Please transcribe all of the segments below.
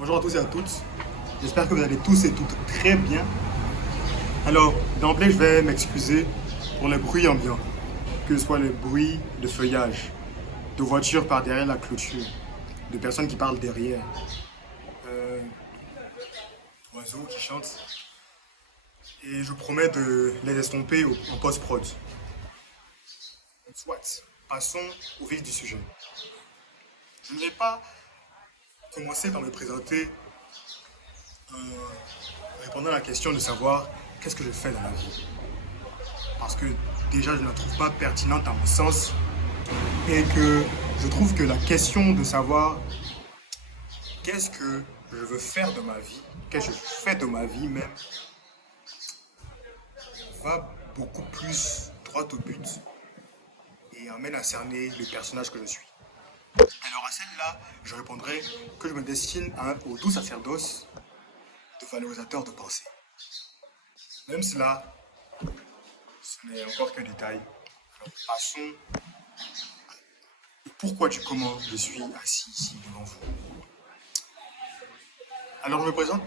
Bonjour à tous et à toutes. J'espère que vous allez tous et toutes très bien. Alors, d'emblée, je vais m'excuser pour les bruits ambiants, que ce soit les bruits de feuillage, de voitures par derrière la clôture, de personnes qui parlent derrière, euh, d'oiseaux qui chantent. Et je promets de les estomper en post-prod. Soit, passons au vif du sujet. Je ne vais pas commencer par me présenter en répondant à la question de savoir qu'est-ce que je fais dans la vie. Parce que déjà, je ne la trouve pas pertinente à mon sens et que je trouve que la question de savoir qu'est-ce que je veux faire de ma vie, qu'est-ce que je fais de ma vie même, va beaucoup plus droit au but et amène à cerner le personnage que je suis. Alors à celle-là, je répondrai que je me destine au doux sacerdoce de valorisateur de pensée. Même cela, ce n'est encore qu'un détail. Alors passons au pourquoi du comment je suis assis ici devant vous. Alors je me présente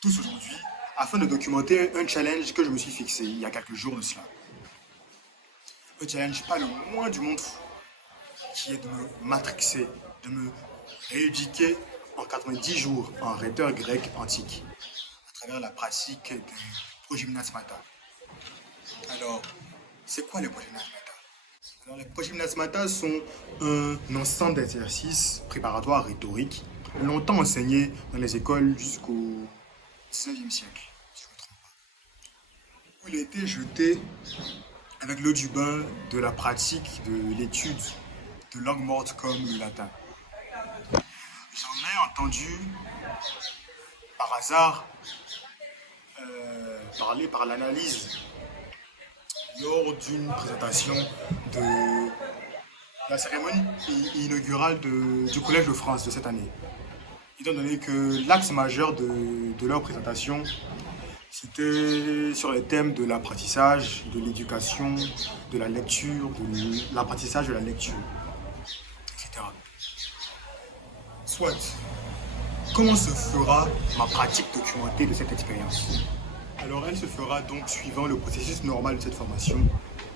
tous aujourd'hui afin de documenter un challenge que je me suis fixé il y a quelques jours de cela. Un challenge pas le moins du monde fou, qui est de me matrixer, de me rééduquer en 90 jours en rhéteur grec antique, à travers la pratique des progymnasmata. Alors, c'est quoi les progymnasmata? Alors, les progymnasmata sont un ensemble d'exercices préparatoires rhétoriques longtemps enseignés dans les écoles jusqu'au 19e siècle, si je ne me trompe pas. Où il a été jeté avec l'eau du bain de la pratique de l'étude de langues mortes comme le latin. J'en ai entendu par hasard parler par l'analyse lors d'une présentation de la cérémonie inaugurale du Collège de France de cette année. Étant donné que l'axe majeur de leur présentation, c'était sur les thèmes de l'apprentissage, de l'éducation, de la lecture, de l'apprentissage de la lecture, etc. Soit, comment se fera ma pratique documentée de cette expérience? Alors, elle se fera donc suivant le processus normal de cette formation,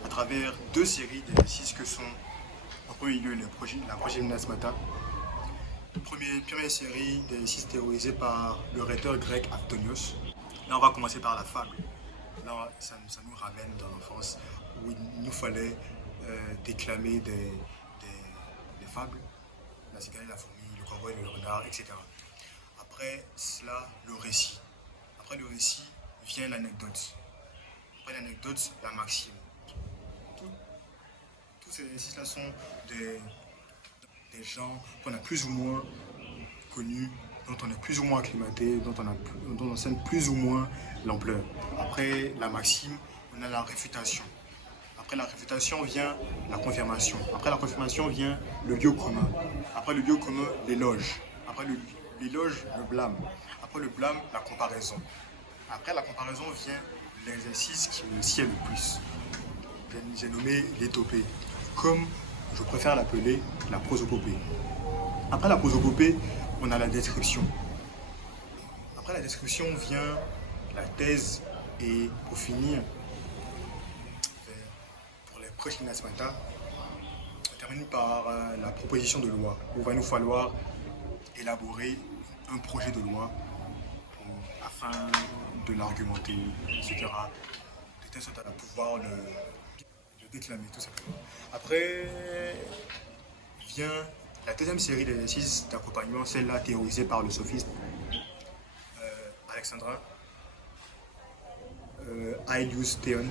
à travers deux séries d'exercices que sont, en premier lieu, la progymnasmata. Première série d'exercices théorisés par le rhéteur grec Aptonios. Là, on va commencer par la fable. Là, ça nous ramène dans l'enfance où il nous fallait déclamer des fables, la cigale et la fourmi, le corbeau et le renard, etc. Après cela, le récit. Après le récit vient l'anecdote. Après l'anecdote, la maxime. Tous ces exercices-là sont des gens qu'on a plus ou moins connus, dont on est plus ou moins acclimaté, dont on enseigne plus ou moins l'ampleur. Après la maxime, on a la réfutation. Après la réfutation vient la confirmation. Après la confirmation vient le lieu commun. Après le lieu commun, l'éloge. Après l'éloge, le blâme. Après le blâme, la comparaison. Après la comparaison vient l'exercice qui me sied le plus. J'ai nommé l'étopée, comme je préfère l'appeler la prosopopée. Après la prosopopée, on a la description. Après la description vient la thèse et pour finir, pour les progymnasmata, on termine par la proposition de loi, où il va nous falloir élaborer un projet de loi afin de l'argumenter, etc. De telle sorte à pouvoir le déclamer, tout simplement. Après vient la deuxième série d'exercices d'accompagnement, celle-là théorisée par le sophiste alexandrin Aelius Théon,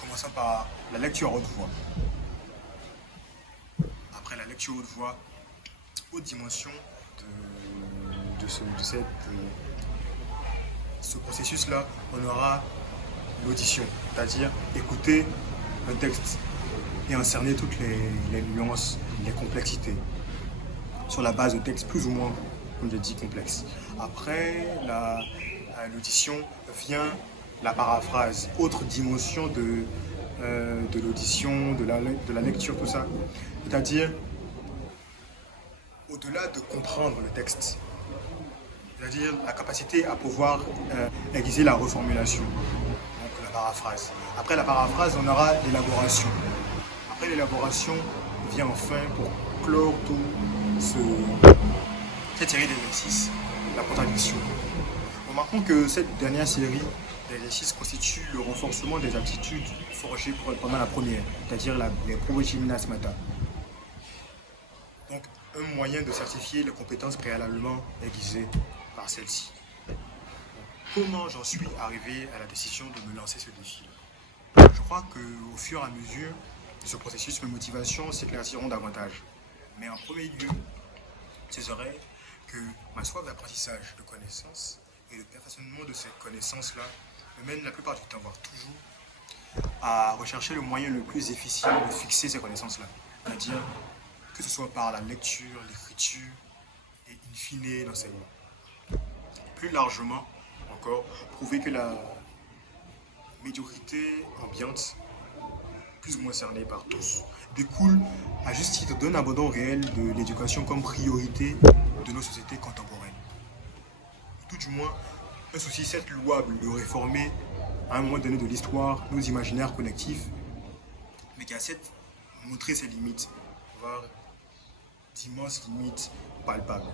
commençant par la lecture à haute voix. Après la lecture à haute voix, haute dimension de ce processus-là, on aura l'audition, c'est-à-dire écouter un texte et en cerner toutes les nuances, les complexités, sur la base de textes plus ou moins, comme je dis, complexes. Après l'audition vient la paraphrase, autre dimension de l'audition, de la lecture, tout ça. C'est-à-dire au-delà de comprendre le texte, c'est-à-dire la capacité à pouvoir aiguiser la reformulation, donc la paraphrase. Après la paraphrase, on aura l'élaboration. Après l'élaboration, vient enfin pour clore cette série d'exercices, la contradiction. Remarquons que cette dernière série d'exercices constitue le renforcement des aptitudes forgées pendant la première, c'est-à-dire les probojimnas mata. Donc, un moyen de certifier les compétences préalablement aiguisées par celle-ci. Comment j'en suis arrivé à la décision de me lancer ce défi? Je crois qu'au fur et à mesure de ce processus, mes motivations s'éclairciront davantage. Mais en premier lieu, ce serait que ma soif d'apprentissage, de connaissances et de perfectionnement de ces connaissances-là me mène la plupart du temps, voire toujours, à rechercher le moyen le plus efficient de fixer ces connaissances-là. C'est-à-dire que ce soit par la lecture, l'écriture et in fine l'enseignement. Plus largement encore, prouver que la médiocrité ambiante, plus ou moins cernée par tous, découle à juste titre d'un abandon réel de l'éducation comme priorité de nos sociétés contemporaines. Tout du moins, un souci certes louable de réformer à un moment donné de l'histoire nos imaginaires collectifs, mais qui a certes montré ses limites, voire d'immenses limites palpables.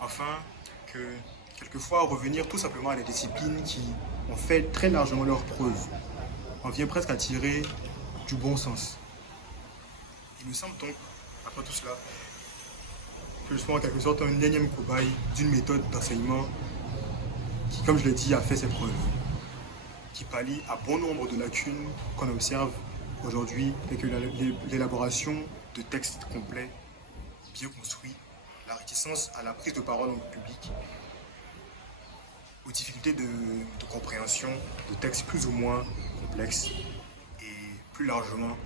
Enfin, que quelquefois revenir tout simplement à des disciplines qui ont fait très largement leur preuve, on vient presque à tirer du bon sens. Il me semble donc, après tout cela, que je sois en quelque sorte un énième cobaye d'une méthode d'enseignement qui, comme je l'ai dit, a fait ses preuves, qui pallie à bon nombre de lacunes qu'on observe aujourd'hui et que l'élaboration de textes complets, bien construits, la réticence à la prise de parole en public, aux difficultés de compréhension de textes plus ou moins complexes et plus largement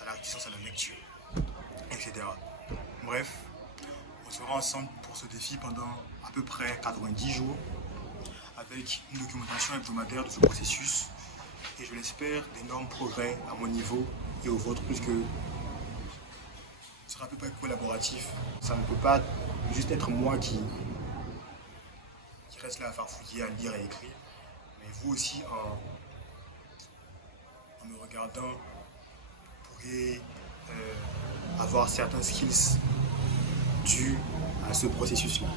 à la réticence à la lecture, etc. Bref, on sera ensemble pour ce défi pendant à peu près 90 jours avec une documentation hebdomadaire de ce processus et je l'espère d'énormes progrès à mon niveau et au vôtre puisque ce sera à peu près collaboratif. Ça ne peut pas juste être moi qui reste là à farfouiller, à lire et écrire, mais vous aussi en me regardant pourrez avoir certains skills dus à ce processus-là.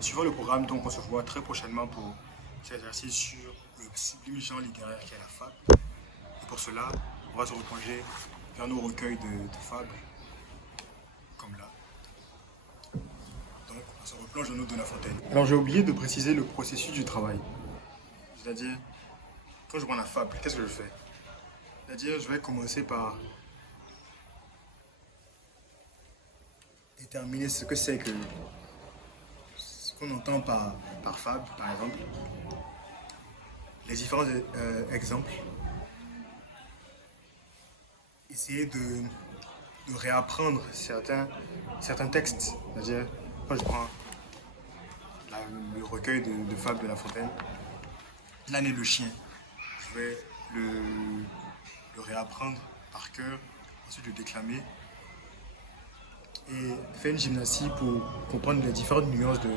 Suivant le programme, donc, on se voit très prochainement pour s'exercer sur le sublime genre littéraire qu'est la fable. Et pour cela, on va se replonger vers nos recueils de fables, comme là. Donc, on se replonge dans nos de La Fontaine. Alors, j'ai oublié de préciser le processus du travail. C'est-à-dire, quand je prends la fable, qu'est-ce que je fais? C'est-à-dire, je vais commencer par déterminer ce que c'est que ce qu'on entend par fable, par exemple, les différents exemples, essayer de réapprendre certains textes, c'est-à-dire quand je prends le recueil de fables de La Fontaine, L'âne et le chien, je vais le réapprendre par cœur, ensuite le déclamer et faire une gymnastie pour comprendre les différentes nuances du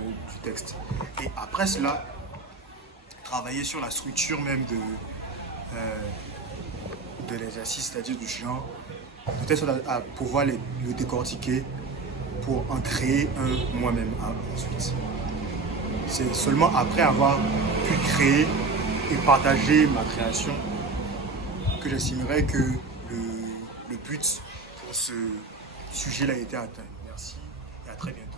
texte. Et après cela, travailler sur la structure même de l'exercice, c'est-à-dire du genre, peut-être à pouvoir le décortiquer pour en créer un moi-même ensuite. C'est seulement après avoir pu créer et partager ma création que j'estimerais que le but pour ce sujet-là était atteint. Merci et à très bientôt.